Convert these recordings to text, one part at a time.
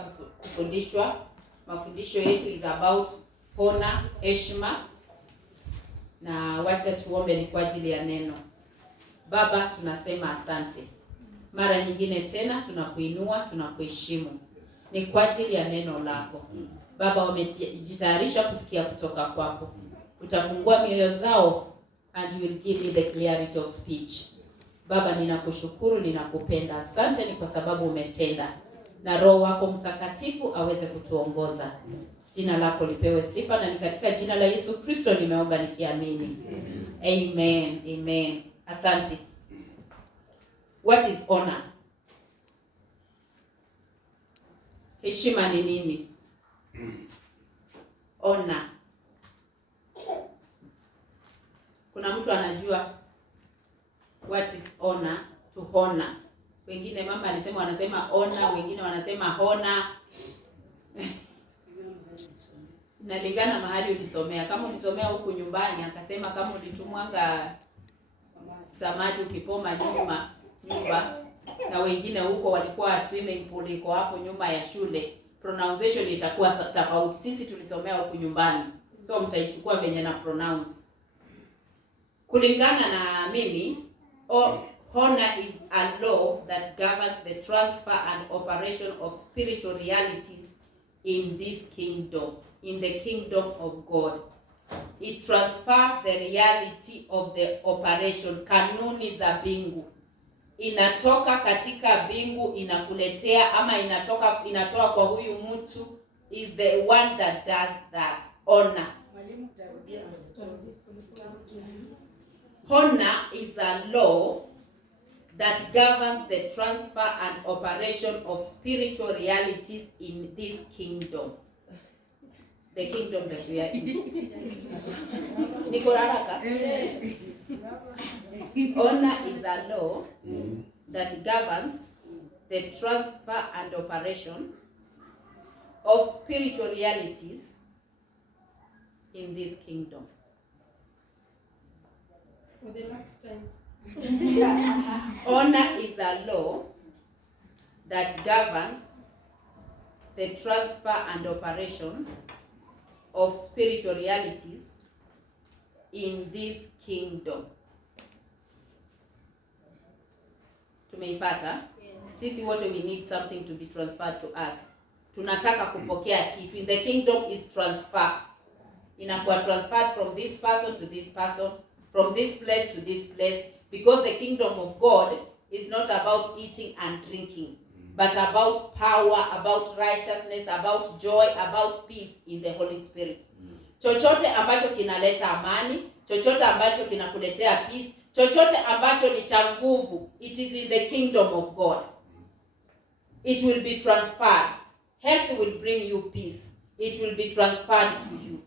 kufundishwa. Mafundisho yetu is about honor, heshima, na wacha tuombe ni kwa ajili ya neno. Baba, tunasema asante. Mara nyingine tena tunakuinua, tunakuheshimu. Ni kwa ajili ya neno lako. Baba, wamejitayarisha kusikia kutoka kwako. Utafungua mioyo zao and you will give me the clarity of speech. Baba, ninakushukuru, ninakupenda. Asante ni kwa sababu umetenda. Na Roho wako Mtakatifu aweze kutuongoza. Jina lako lipewe sifa, na ni katika jina la Yesu Kristo nimeomba nikiamini. Amen. Amen. Asante. What is honor? Heshima ni nini? Honor. Kuna mtu anajua what is honor? To honor. Wengine mama alisema wanasema honor, wengine wanasema honor. Nalingana mahali ulisomea. Kama ulisomea huku nyumbani, akasema kama ulitumwanga samadi ukipoma nyumba, na wengine huko walikuwa swimming pool iko hapo nyuma ya shule, pronunciation itakuwa tofauti. Sisi tulisomea huku nyumbani, so mtaichukua venye na pronounce. Kulingana na mimi, honor is a law that governs the transfer and operation of spiritual realities in this kingdom, in the kingdom of God. It transfers the reality of the operation. Kanuni za bingu inatoka katika bingu inakuletea, ama inatoa kwa huyu mtu, is the one that does that. Honor. Honor is a law that governs the transfer and operation of spiritual realities in this kingdom. The kingdom that we are in. Niko haraka? Yes. Honor is a law that governs the transfer and operation of spiritual realities in this kingdom. For the last time. Honor is a law that governs the transfer and operation of spiritual realities in this kingdom. Tumeipata? Yes. Sisi wote we need something to be transferred to us. Tunataka kupokea kitu. In the kingdom is transfer. Inakuwa transferred from this person to this person, from this place to this place, because the kingdom of God is not about eating and drinking, but about power, about righteousness, about joy, about peace in the Holy Spirit. Chochote ambacho kinaleta amani, chochote ambacho kinakuletea peace, chochote ambacho ni cha nguvu, it is in the kingdom of God. It will be transferred. Health will bring you peace. It will be transferred to you.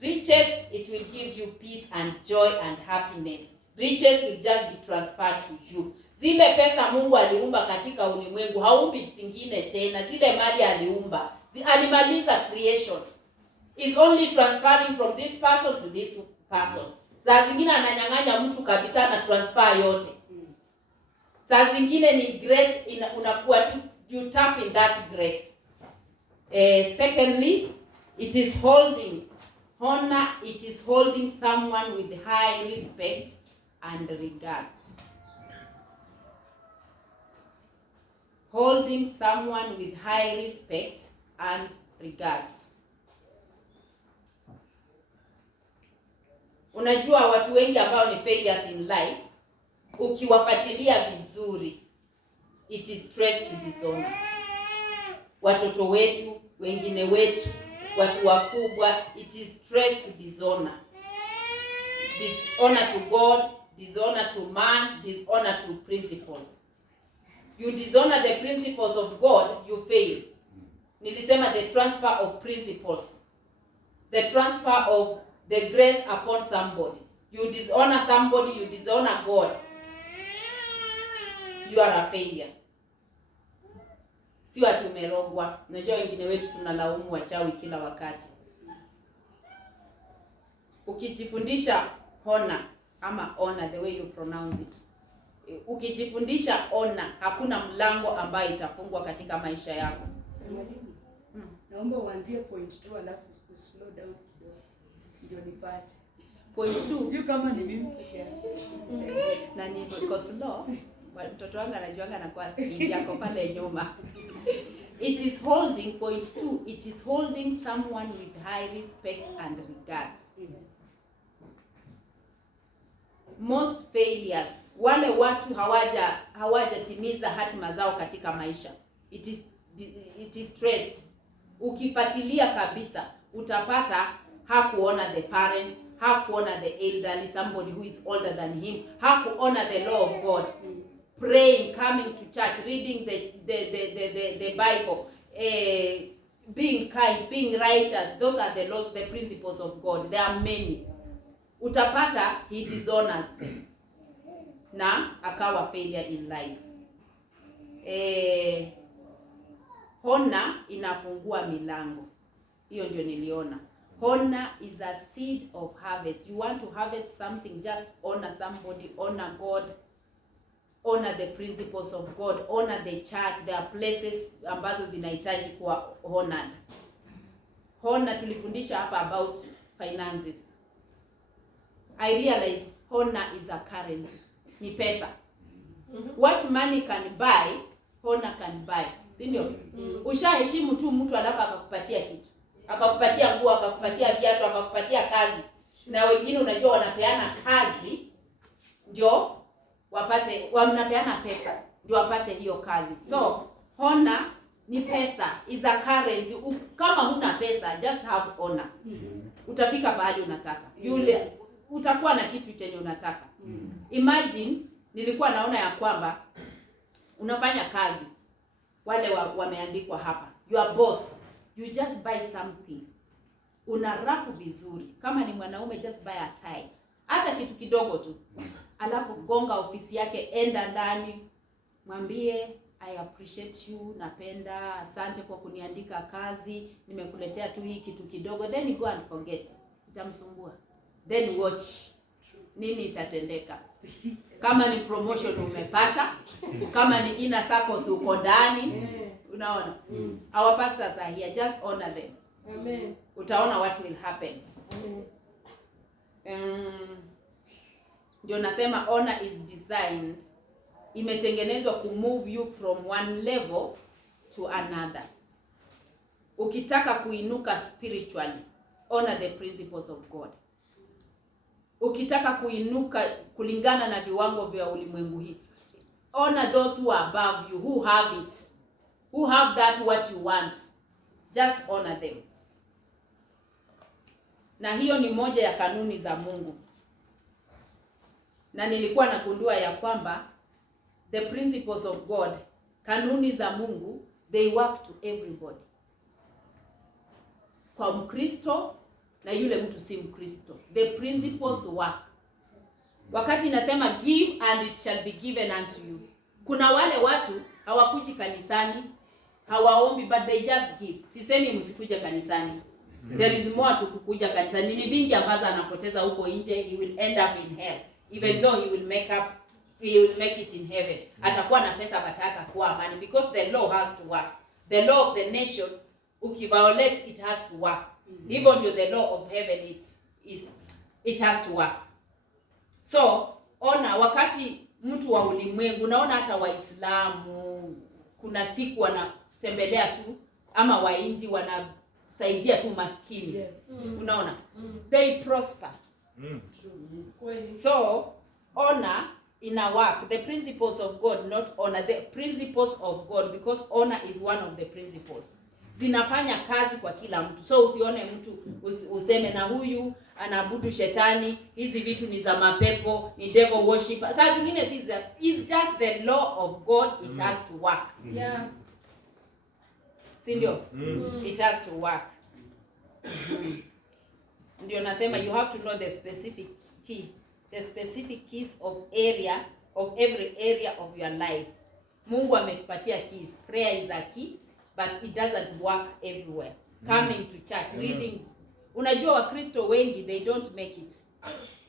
Riches, it will give you peace and joy and happiness. Riches will just be transferred to you. Zile pesa Mungu aliumba katika ulimwengu, haumbi zingine tena. Zile mali aliumba, alimaliza creation. Is only transferring from this person to this person. Saa zingine ananyang'anya mtu kabisa na transfer yote. Saa zingine ni grace, unakuwa tu, you tap in that grace. Secondly, it is holding. Honor, it is holding someone with high respect and regards. Holding someone with high respect and regards. Unajua watu wengi ambao ni failures in life, ukiwafuatilia vizuri, it is stress to dishonor. Watoto wetu, wengine wetu, watu wakubwa, it is stress to dishonor. Dishonor to God, dishonor to man, dishonor to principles. You dishonor the principles of God, you fail. Nilisema the transfer of principles. The transfer of the grace upon somebody. You dishonor somebody, you dishonor God. You are a failure. Si watu umerogwa. Unajua wengine wetu tunalaumu wachawi kila wakati. Ukijifundisha honor ama honor, the way you pronounce it. Ukijifundisha honor, hakuna mlango ambayo itafungwa katika maisha yako. Naomba uanzie point 2 alafu slow down kidogo. Ndio nipate. Point 2. Sijui kama ni mimi peke yake. Na niko slow. Mtoto wangu anajuanga anakuwa speed yako pale nyuma. It is holding, point 2, it is holding someone with high respect and regards. Most failures, wale watu hawajatimiza hatima zao katika maisha. It is stressed. Ukifuatilia kabisa utapata hakuona the parent, hakuona the elderly, somebody who is older than him, hakuona the law of God. Praying, coming to church, reading the Bible, being kind, being righteous. Those are the laws, the principles of God. There are many. Utapata he dishonors them. Na akawa failure in life. Honor inafungua milango. Hiyo ndio niliona. Honor is a seed of harvest. You want to harvest something, just honor somebody, honor God. Honor the principles of God, honor the church. There are places ambazo zinahitaji kuwa honored. Honor, tulifundisha hapa about finances. I realize honor is a currency. Ni pesa. What money can buy, honor can buy. Si ndio? Ushaheshimu tu mtu alafu akakupatia kitu. Akakupatia nguo, akakupatia viatu, akakupatia kazi. Na wengine unajua wanapeana kazi ndio wanapeana pesa ndio wapate hiyo kazi. So honor ni pesa, is a currency. Kama huna pesa, just have honor. Utafika pahali unataka. Yule utakuwa na kitu chenye unataka. Imagine nilikuwa naona ya kwamba unafanya kazi, wale wameandikwa hapa, your boss, you just buy something, unarapu vizuri. Kama ni mwanaume, just buy a tie, hata kitu kidogo tu, alafu gonga ofisi yake, enda ndani, mwambie I appreciate you, napenda, asante kwa kuniandika kazi, nimekuletea tu hii kitu kidogo, then you go and forget. Itamsumbua. Then watch nini itatendeka. Kama ni promotion umepata, kama ni inner circles uko ndani, unaona. Our pastors are here, just honor them. Amen. Utaona what will happen. Ndio nasema honor is designed, imetengenezwa ku move you from one level to another. Ukitaka kuinuka spiritually, honor the principles of God. Ukitaka kuinuka kulingana na viwango vya ulimwengu hii, honor those who are above you, who have it, who have that what you want. Just honor them. Na hiyo ni moja ya kanuni za Mungu. Na nilikuwa nagundua ya kwamba the principles of God, kanuni za Mungu, they work to everybody. Kwa Mkristo na yule mtu si Mkristo, the principles work. Wakati inasema give and it shall be given unto you, kuna wale watu hawakuji kanisani, hawaombi, but they just give. Sisemi msikuje kanisani. There is more to kukuja kanisani. Ni vingi ambazo anapoteza huko nje. He will end up in hell, even though he will make it in heaven. Atakuwa na pesa but hatakuwa amani, because the law has to work. The law of the nation, ukiviolate, it has to work. Even to the law of heaven, it has to work. So ona, wakati mtu wa ulimwengu, naona hata Waislamu kuna siku wanatembelea tu, ama Wahindi wanasaidia tu maskini. Yes. Unaona? They prosper. So honor ina work. The principles of God, not honor, the principles of God, because honor is one of the principles. Zinafanya kazi kwa kila mtu. So usione mtu useme na huyu anaabudu shetani, hizi vitu ni za mapepo, ni devil worship. Saa zingine is just the law of God, it has to work. Yeah. Si ndio? It has to work. Ndio nasema you have to know the specific key, the specific keys of every area of your life. Mungu ametupatia keys. Prayer is a key, but it doesn't work everywhere. Coming to church, reading. Unajua Wakristo wengi, they don't make it.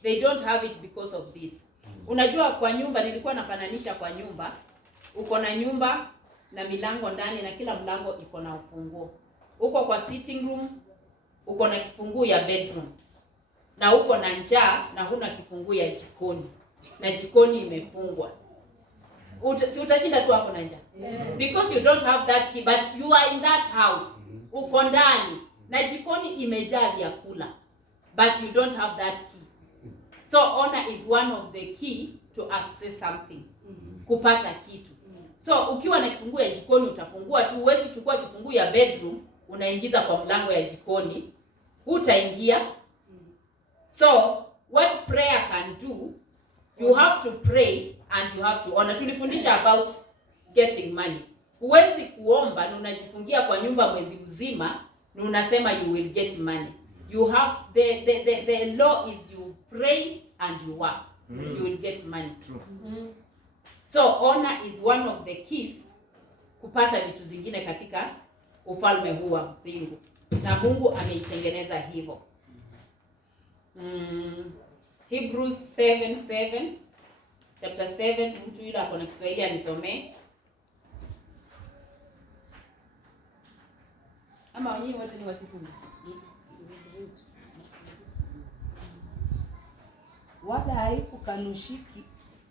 They don't have it because of this. Unajua kwa nyumba, nilikuwa nafananisha kwa nyumba. Uko na nyumba, na milango ndani, na kila mlango iko na ufunguo. Uko kwa sitting room, uko na kifunguo ya bedroom, na uko na njaa na huna kifunguo ya jikoni, na jikoni imefungwa. Si utashinda tu hapo na njaa? Because you don't have that key, but you are in that house. Uko ndani na jikoni imejaa vyakula, but you don't have that key. So honor is one of the key to access something, kupata kitu. So ukiwa na kifunguo ya jikoni utafungua tu, huwezi kuchukua kifunguo ya bedroom unaingiza kwa mlango ya jikoni, utaingia. So what prayer can do, you have to pray and you have to honor. Tulifundisha about getting money. Huwezi kuomba na unajifungia kwa nyumba mwezi mzima na unasema you will get money. You have the law is you pray and you work. You will get money. So honor is one of the keys kupata vitu zingine katika ufalme huu wa mbingu, na Mungu ameitengeneza hivyo. Hebrews 7:7, chapter 7. Mtu yule ako na Kiswahili anisomee, ama wenyewe wote ni wa Kizungu.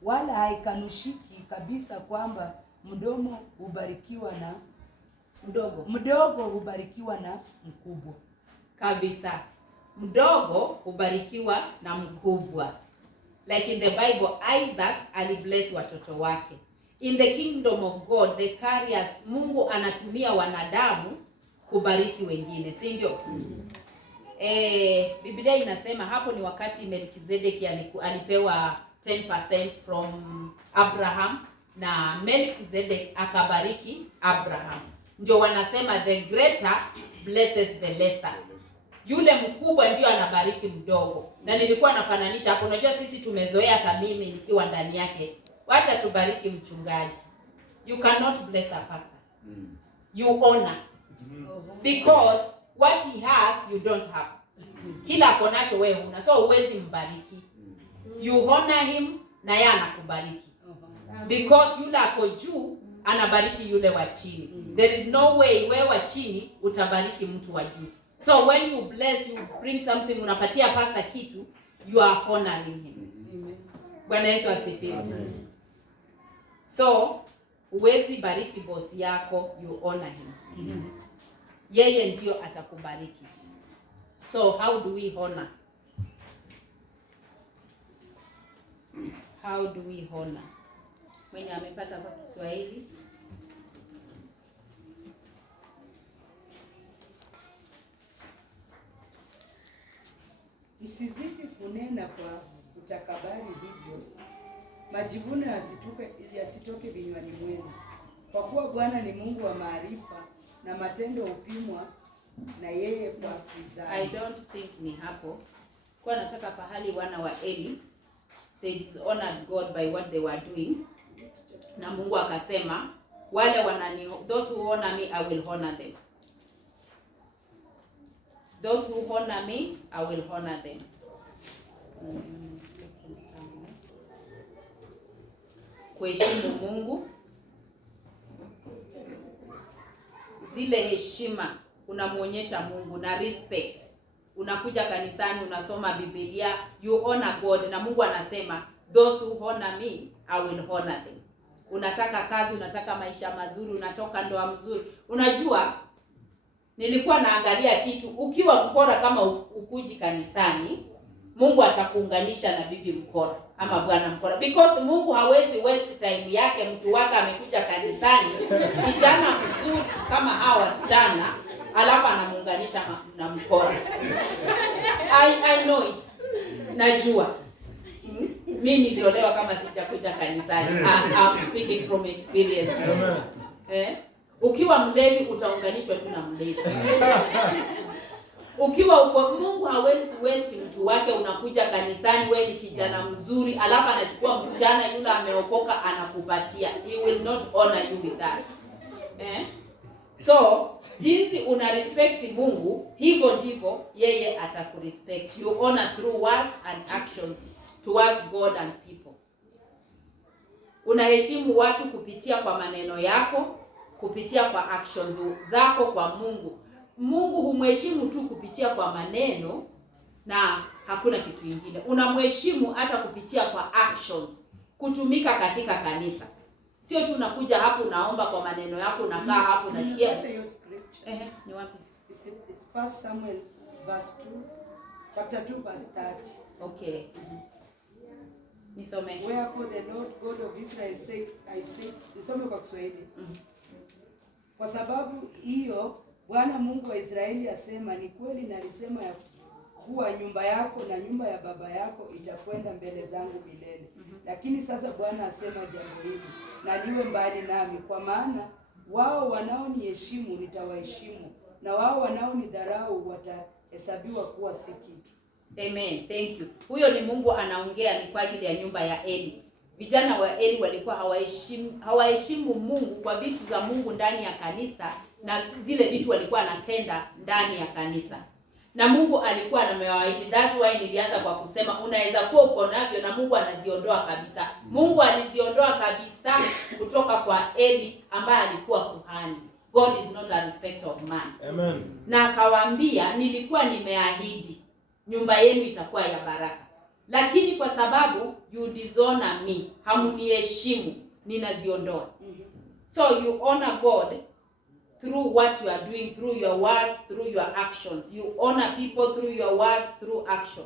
Wala haikanushiki kabisa kwamba mdogo hubarikiwa na mkubwa. Kabisa. Mdogo hubarikiwa na mkubwa. Like in the Bible, Isaac alibless watoto wake. In the kingdom of God, the carriers, Mungu anatumia wanadamu kubariki wengine, si ndio? Biblia inasema hapo ni wakati Melkizedeki alipewa 10% from Abraham, na Melkizedek akabariki Abraham. Ndio wanasema the greater blesses the lesser. Yule mkubwa ndio anabariki mdogo. Na nilikuwa nafananisha hapo, unajua sisi tumezoea, hata mimi nikiwa ndani yake, wacha tubariki mchungaji. You cannot bless a pastor. You honor. Because what he has you don't have. Kila konacho wewe una, so huwezi mbariki. You honor him na yeye anakubariki. Because yule ako juu anabariki yule wa chini. There is no way wewe wa chini utabariki mtu wa juu. So when you bless, you bring something, unapatia pastor kitu, you are honoring him. Bwana Yesu asifiwe. So huwezi bariki boss yako, you honor him. Yeye ndio atakubariki. So how do we honor? How do we honor? Mwenye amepata kwa Kiswahili? Msizidi kunena kwa utakabari hivyo, majivuno yasitoke vinywani mwenu. Kwa kuwa Bwana ni Mungu wa maarifa, na matendo hupimwa na yeye kwa mizani. I don't think ni hapo. Kwa nataka pahali wana wa Eli, they dishonored God by what they were doing. Na Mungu akasema, wale those who honor me, I will honor them. Those who honor me, I will honor them. Kuheshimu Mungu. Zile heshima unamuonyesha Mungu na respect. Unakuja kanisani, unasoma Biblia, you honor God, na Mungu anasema, those who honor me, I will honor them. Unataka kazi, unataka maisha mazuri, unatoka ndoa mzuri. Unajua, nilikuwa naangalia kitu, ukiwa mkora kama ukuji kanisani, Mungu atakuunganisha na bibi mkora ama bwana mkora. Because Mungu hawezi waste time yake, mtu wake amekuja kanisani, kijana mzuri kama hawa wasichana, alafu anamuunganisha na mkora. I know it. Najua. Mimi niliolewa kama sijakuja kanisani. I'm speaking from experience. Ukiwa mlevi utaunganishwa tu na mlevi. Ukiwa Mungu hawezi waste mtu wake, unakuja kanisani, wewe ni kijana mzuri, alafu anachukua msichana yule ameokoka anakupatia. He will not honor you with that. So, jinsi una respect Mungu, hivyo ndivyo yeye atakurespect. You honor through words and actions towards God and people. Unaheshimu watu kupitia kwa maneno yako, kupitia kwa actions zako kwa Mungu. Mungu humheshimu tu kupitia kwa maneno na hakuna kitu kingine. Unamheshimu hata kupitia kwa actions, kutumika katika kanisa. Sio tu unakuja hapo unaomba kwa maneno yako, unakaa hapo unasikia. Ni wapi? It's 1 Samuel verse 2, chapter 2 verse 30. Okay. Nisome. Wherefore the Lord God of Israel said, I say, nisome kwa Kiswahili. Kwa sababu hiyo Bwana Mungu wa Israeli asema, ni kweli nalisema ya kuwa nyumba yako na nyumba ya baba yako itakwenda mbele zangu milele. Lakini sasa Bwana asema jambo hili, na liwe mbali nami, kwa maana wao wanaoniheshimu nitawaheshimu, na wao wanaonidharau watahesabiwa kuwa si kitu. Amen. Thank you. Huyo ni Mungu anaongea, ni kwa ajili ya nyumba ya Eli. Vijana wa Eli walikuwa hawaheshimu Mungu kwa vitu za Mungu ndani ya kanisa, na zile vitu walikuwa anatenda ndani ya kanisa. Na Mungu alikuwa amewaahidi. That's why nilianza kwa kusema unaweza kuwa uko navyo na Mungu anaziondoa kabisa. Mungu aliziondoa kabisa kutoka kwa Eli ambaye alikuwa kuhani. God is not a respecter of man. Amen. Na akawaambia, nilikuwa nimeahidi nyumba yenu itakuwa ya baraka, lakini kwa sababu you dishonor me, hamuniheshimu, ninaziondoa. So you honor God through what you are doing, through your words, through your actions. You honor people through your words, through action.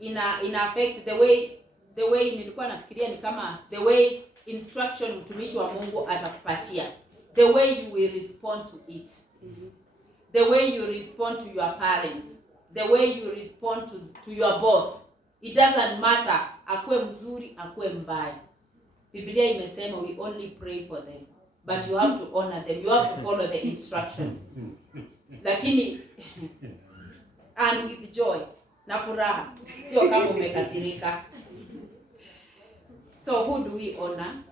Ina affect the way nilikuwa nafikiria ni kama the way instruction mtumishi wa Mungu atakupatia, the way you will respond to it, the way you respond to your parents, the way you respond to your boss. It doesn't matter akue mzuri akue mbaya. Biblia imesema we only pray for them, but you have to honor them, you have to follow the instruction. Lakini and with joy, na furaha, sio kama umekasirika. So who do we honor?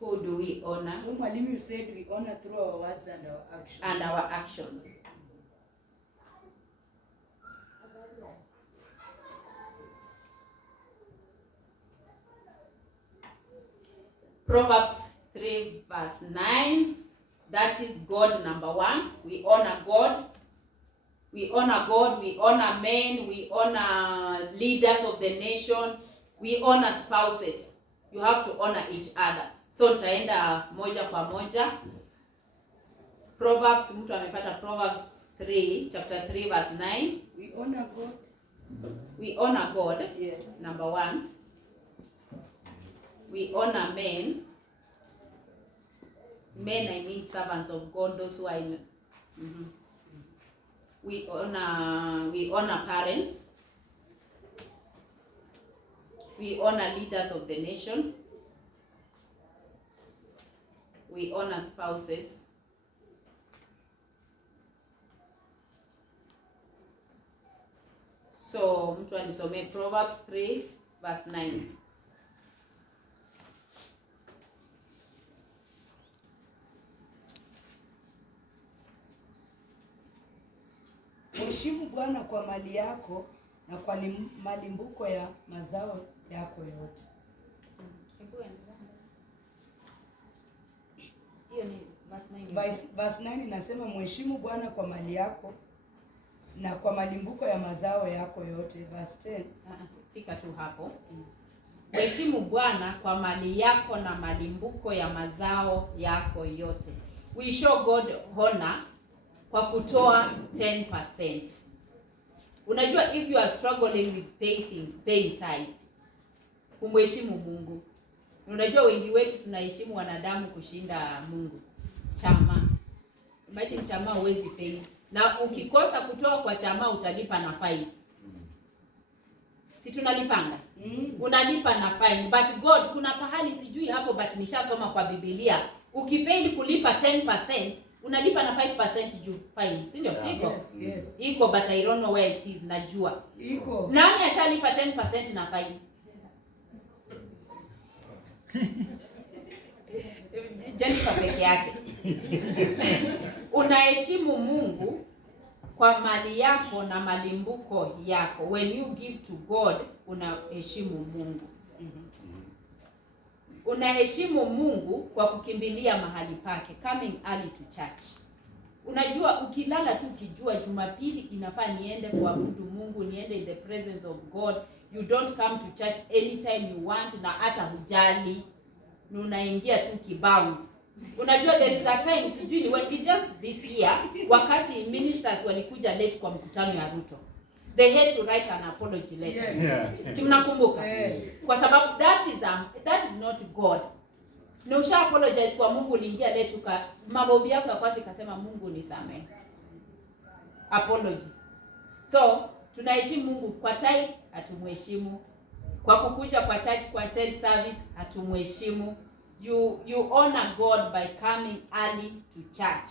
Who do we honor? So Mwalimu, you said we honor through our words and our actions. And our actions. Proverbs 3 verse 9. That is God number 1. We honor God. We honor God. We honor men. We honor leaders of the nation. We honor spouses. You have to honor each other. So nitaenda moja kwa moja. Proverbs, mtu amepata Proverbs 3, chapter 3 verse 9. We honor God. We honor God. Yes. Number 1. We honor men. Men, I mean servants of God, those who are in. We honor parents. We honor leaders of the nation. We honor spouses. So mtu anisomee Proverbs 3 verse 9. Mheshimu Bwana kwa mali yako na kwa malimbuko ya mazao yako yote. Hiyo ni verse 9. Verse 9 inasema mheshimu Bwana kwa mali yako na kwa malimbuko ya mazao yako yote. Verse 10. Fika tu hapo. Mheshimu Bwana kwa mali yako na malimbuko ya mazao yako yote. We show God honor kwa kutoa 10%. Unajua, if you are struggling with paying tithe, kumheshimu Mungu. Unajua wengi wetu tunaheshimu wanadamu kushinda Mungu. Chama. Imagine chama huwezi pay. Na ukikosa kutoa kwa chama utalipa na fine. Si tunalipanga? Unalipa na fine. But God, kuna pahali sijui hapo, but nishasoma kwa Biblia. Ukifail kulipa 10%, unalipa na 5% juu fine. Si ndio? Siko? Yes. Iko, but I don't know where it is. Najua. Iko. Nani ashalipa 10% na fine? Jennifer peke yake. Unaheshimu Mungu kwa mali yako na malimbuko yako. When you give to God, unaheshimu Mungu. Unaheshimu Mungu kwa kukimbilia mahali pake, coming early to church. Unajua ukilala tu ukijua Jumapili inafaa niende kuabudu Mungu, niende in the presence of God, you don't come to church anytime you want, na hata hujali, ni unaingia tu kibounce. Unajua there is a time, sijui ni when just this year, wakati ministers walikuja late kwa mkutano ya Ruto, they had to write an apology letter. Yes. Si mnakumbuka? Kwa sababu that is not God. Na usha apologize kwa Mungu, uliingia late maombi yako ya kwanza ikasema Mungu nisamehe. Apology. So tunaheshimu Mungu kwa time, hatumheshimu. Kwa kukuja kwa church, kwa attend service, hatumheshimu. You honor God by coming early to church.